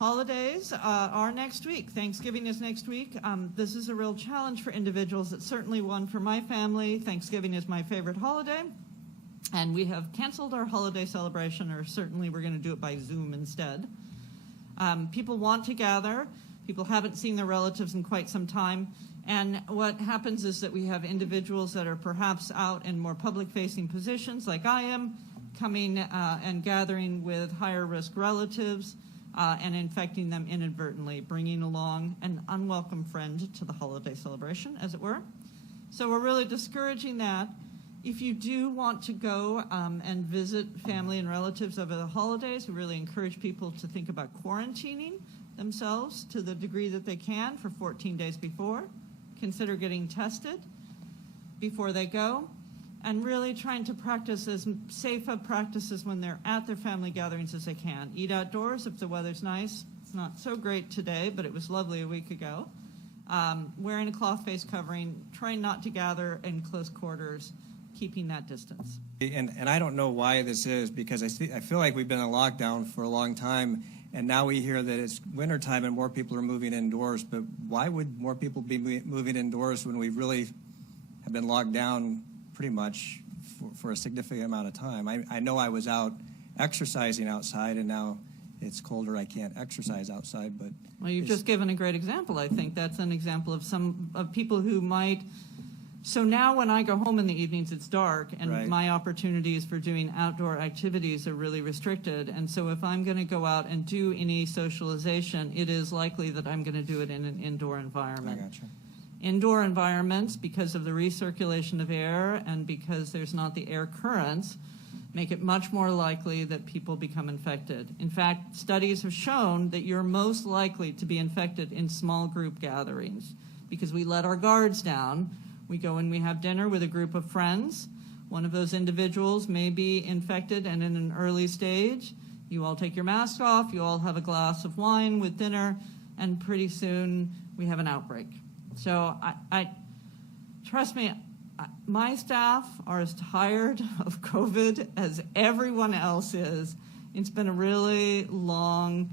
Holidays are next week. Thanksgiving is next week. This is a real challenge for individuals. It's certainly one for my family. Thanksgiving is my favorite holiday. And we have canceled our holiday celebration, or certainly we're going to do it by Zoom instead. People want to gather. People haven't seen their relatives in quite some time. And what happens is that we have individuals that are perhaps out in more public-facing positions, like I am, coming and gathering with higher-risk relatives and infecting them inadvertently, bringing along an unwelcome friend to the holiday celebration, as it were. So we're really discouraging that. If you do want to go and visit family and relatives over the holidays, we really encourage people to think about quarantining themselves to the degree that they can for 14 days before. Consider getting tested before they go, and really trying to practice as safe of practices when they're at their family gatherings as they can. Eat outdoors if the weather's nice. It's not so great today, but it was lovely a week ago. Wearing a cloth face covering, trying not to gather in close quarters, keeping that distance. And I don't know why this is, because I feel like we've been in lockdown for a long time, and now we hear that it's wintertime and more people are moving indoors. But why would more people be moving indoors when we really have been locked down pretty much for a significant amount of time? I know I was out exercising outside, and now it's colder. I can't exercise outside. But well, you've just given a great example. I think that's an example of some of people who might. So now when I go home in the evenings, it's dark, and right. My opportunities for doing outdoor activities are really restricted. And so if I'm going to go out and do any socialization, it is likely that I'm going to do it in an indoor environment. I gotcha. Indoor environments, because of the recirculation of air and because there's not the air currents, make it much more likely that people become infected. In fact, studies have shown that you're most likely to be infected in small group gatherings because we let our guards down. We go and we have dinner with a group of friends. One of those individuals may be infected and in an early stage. You all take your mask off, you all have a glass of wine with dinner, and pretty soon we have an outbreak. So I trust me, my staff are as tired of COVID as everyone else is. It's been a really long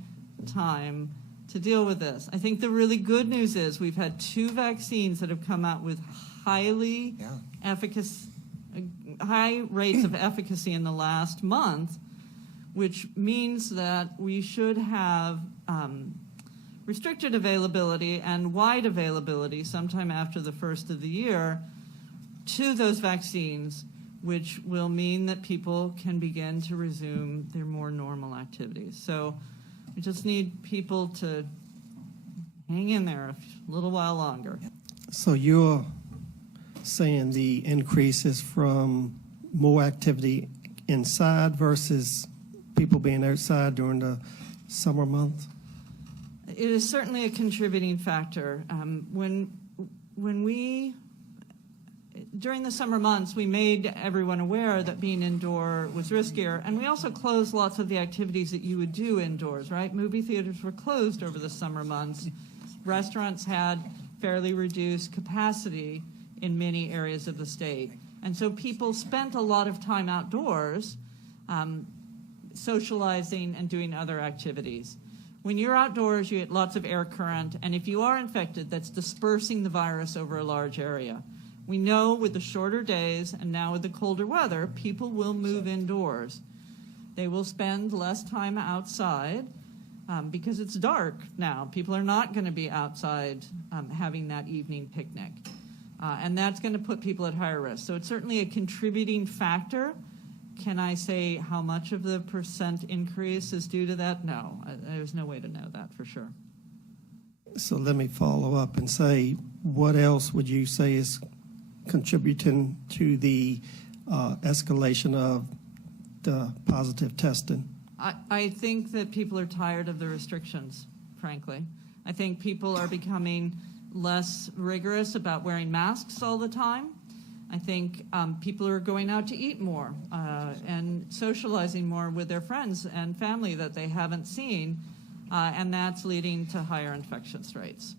time to deal with this. I think the really good news is we've had 2 vaccines that have come out with high rates of efficacy in the last month, which means that we should have restricted availability and wide availability sometime after the first of the year to those vaccines, which will mean that people can begin to resume their more normal activities. So we just need people to hang in there a little while longer. So you're saying the increase is from more activity inside versus people being outside during the summer months? It is certainly a contributing factor. During the summer months, we made everyone aware that being indoor was riskier, and we also closed lots of the activities that you would do indoors, right? Movie theaters were closed over the summer months. Restaurants had fairly reduced capacity in many areas of the state. And so people spent a lot of time outdoors socializing and doing other activities. When you're outdoors, you get lots of air current, and if you are infected, that's dispersing the virus over a large area. We know with the shorter days and now with the colder weather, people will move indoors. They will spend less time outside because it's dark now. People are not going to be outside having that evening picnic. And that's going to put people at higher risk. So it's certainly a contributing factor. Can I say how much of the percent increase is due to that? No, there's no way to know that for sure. So let me follow up and say, what else would you say is contributing to the escalation of the positive testing? I think that people are tired of the restrictions, frankly. I think people are becoming less rigorous about wearing masks all the time. I think people are going out to eat more and socializing more with their friends and family that they haven't seen, and that's leading to higher infectious rates.